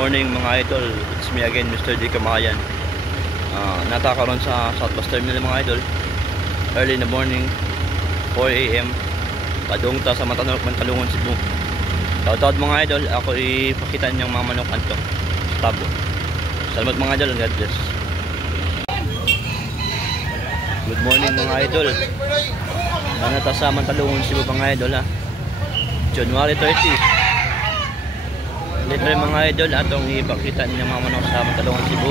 morning mga idol, it's me again, Mr. D. Kamayan. Natakaroon sa Southwest Terminal mga idol, early in the morning, 4 AM, padungta sa Mantalungon, Cebu. Taot-taot mga idol, ako ipakita niyang mga manok anto sa tabo. Salamat mga idol, God bless. Good morning mga idol. Nanata sa Mantalungon, Cebu mga idol ha. January 30. Libre mga idol, atong ipakita niyo mga manok sa Mantalungon, Cebu.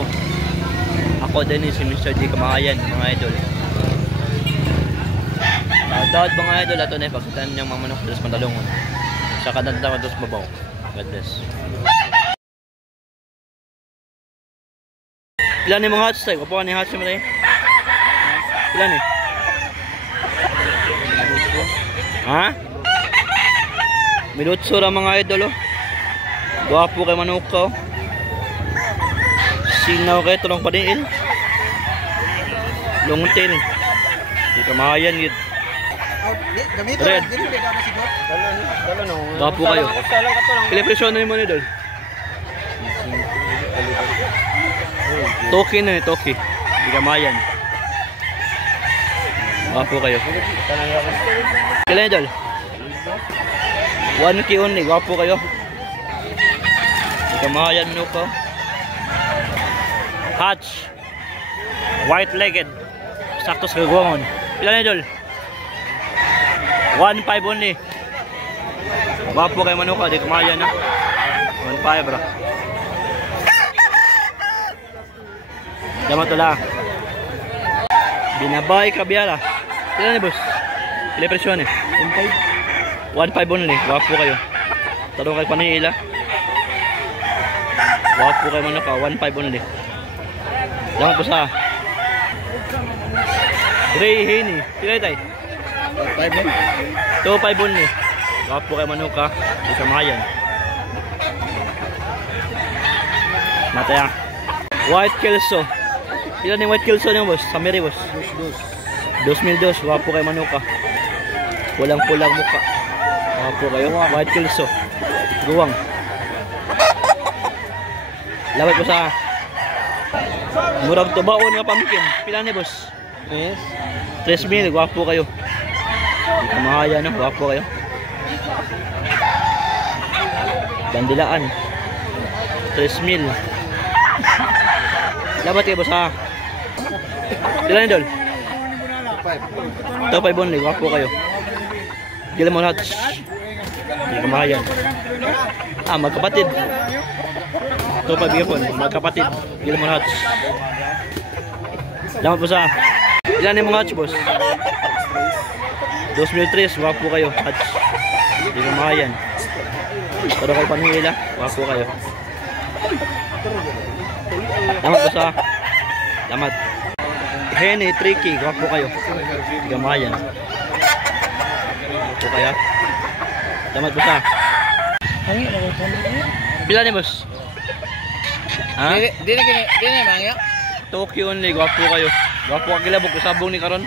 Ako din si Mr. D. Kamayan mga idol. Dapat mga idol, ato na ipakita niyo mga manok sa Mantalungon. Sa kadanta ko sa babaw. God bless. Ilan ni mga hats tayo? Kapuha ni hats mo tayo? Ilan ni? Ha? Minutso ra mga idol oh. Gwapo kay manok ka oh. Sinaw kay tulong padiil. Longtail. Di Kamayan gid. Red. Gwapo kayo. Pila presyo na mo ni dol? Toki na ni Toki. Di Kamayan. Gwapo kayo. Pila ni dol? 1K only, gwapo kayo. Kamayan nyo ko. Hatch. White legged. Sakto sa gagawon. Pila na idol? 1.5 only. Gwapo kayo manuka. Di Kamayan na. 1.5 bro. Damat wala. Binabay kabyala. Pila na boss? Pila presyon eh? 1.5 only. Gwapo kayo. Tarong kayo panihila. Gwapo kayo manok ka. 1.5 only. Dapat po sa Gray Henny. Pila tayo? 2.5 only. Gwapo kayo manok ka. Di Kamayan. Mataya. White Kelso. Pila na yung White Kelso niyo boss? Samiri boss. 2,002. Gwapo kayo manok ka. Pulang-pulang muka. Gwapo kayo. White Kelso. Guwang. Lawat ko sa murag tubaon nga pumpkin. Pila ni boss? Yes. 3,000. Gwapo kayo. Di Kamayan no? Gwapo kayo. Bandilaan. 3,000. Lawat kayo boss ha. Pila ni dol? 2.5 only. Gwapo kayo. Gila mo lahat. Di Kamayan. Magkapatid. 2.5 yapon, magkapatid. Gila mo lahat. Damat po sa ilan yung mga hats boss? 2,003. Wapo kayo hats. Di Kamayan. Pero kayo panhila. Wapo kayo. Damat po sa damat Henny Tricky. Wapo kayo. Di Kamayan. Wapo kayo. Damat po sa pila ni boss? Ha? Di na mangya. Tokyo only, gwapo kayo. Gwapo ka gilabog usabong ni karon.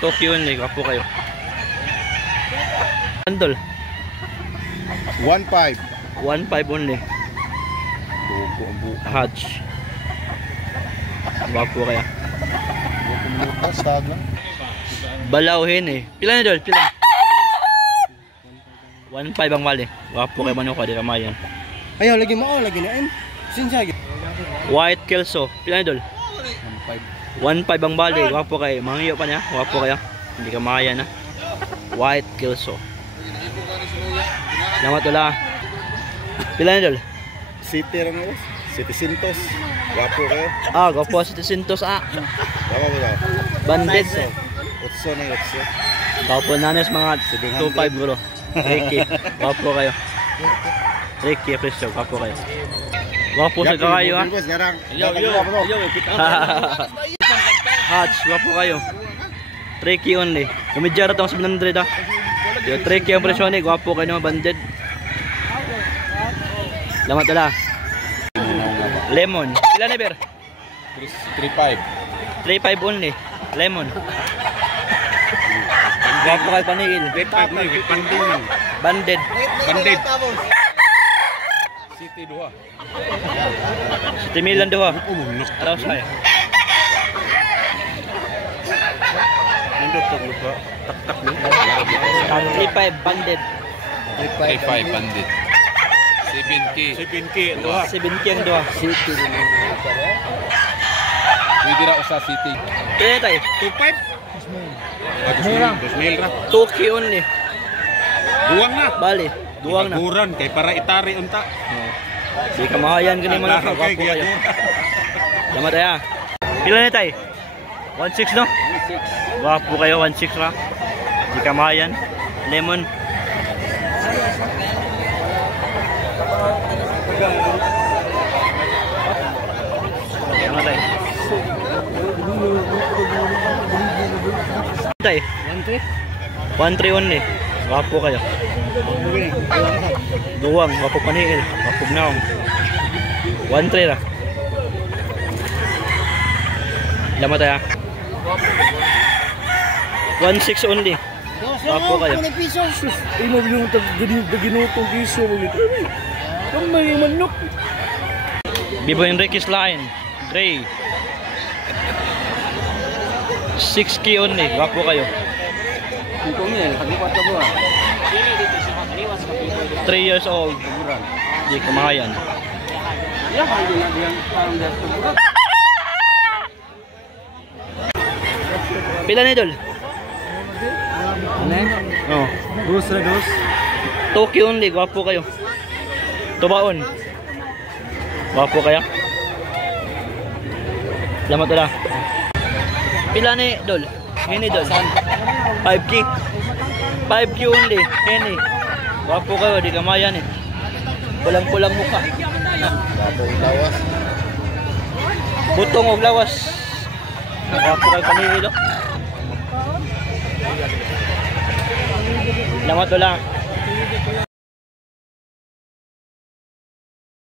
Tokyo only, gwapo kayo. Andol. 1.5. 1.5 only. Hatch. Gwapo kaya. Balawin eh. Pila ni dol? Pila? 1.5 ang mali. Gwapo kayo manok ka, Di Kamayan. Ayaw, lagi mo, lagi na en. Sinsya. White Kelso. Pila ni dol? 1.5 ang bali. Gwapo kayo. Mangiyo pa niya. Gwapo kayo. Di Kamayan na. White Kelso. Lamat wala. Pila ni dol? City rin mo. City Sintos. Gwapo kayo. Gwapo City Sintos Gwapo kayo. Banded. Utso na utso. Gwapo nanes mga 2.5 bro. Ricky. Gwapo kayo. Ricky, presyo. Gwapo kayo. Gwapo sa kayo ha. Hatch. Gwapo kayo. Ricky only. Kumidya na itong 700 ha. Ricky ang presyo ni. Gwapo kayo naman banded. Lamat wala. Lemon. Ilan na ber? 3.5. 3.5 only. Lemon. Gwapo kayo panigil. Banded. Banded. Banded. City duha. City Milan duha. Umunok. Araw saya. Nindot to lupa. Tak-tak ni. 35 banded. 35 bandit. 7K. 7K duha. 7K ang duha. City rin yung Pwede ra usa City. Kaya tayo. 2,000 ra. 2K only. Duwang na. Bali. Duwang na. Guran kay para itari unta. Di kamahayan gani mga Naglaho kay kawapo kayo. giyaguran. Lama tayo. Pila na tayo? 1.6 no? Wapo kayo 1.6 ra. Di kamahayan. Lemon. Lama tayo. Tayo. 1.3 only. Wapo kayo. Duwang, wapo panihil. Wapo naong. 1.3 ra. Lama tayo. 1.6 only. Wapo kayo. Ino yung taginutong piso. Kamay manok. Bibo Enriquez line. Gray. 6K only. Wapo kayo. Ito niya, hagipat ka ba? 3 years old. Di kamahayan. Ya, hali na diyan parang dito. Pila na idol? Ano? Oh. Dos na dos. 2K only. Wapo kayo. Tubaon. Wapo kayo. Lamat wala. Pila na idol? Hini idol. 5K. 5K only. Hini. Wapo kayo. Di kamahayan eh. Pulang-pulang mukha. Lawas. Butong og lawas. Wapo kayo panihilo. Lamat wala.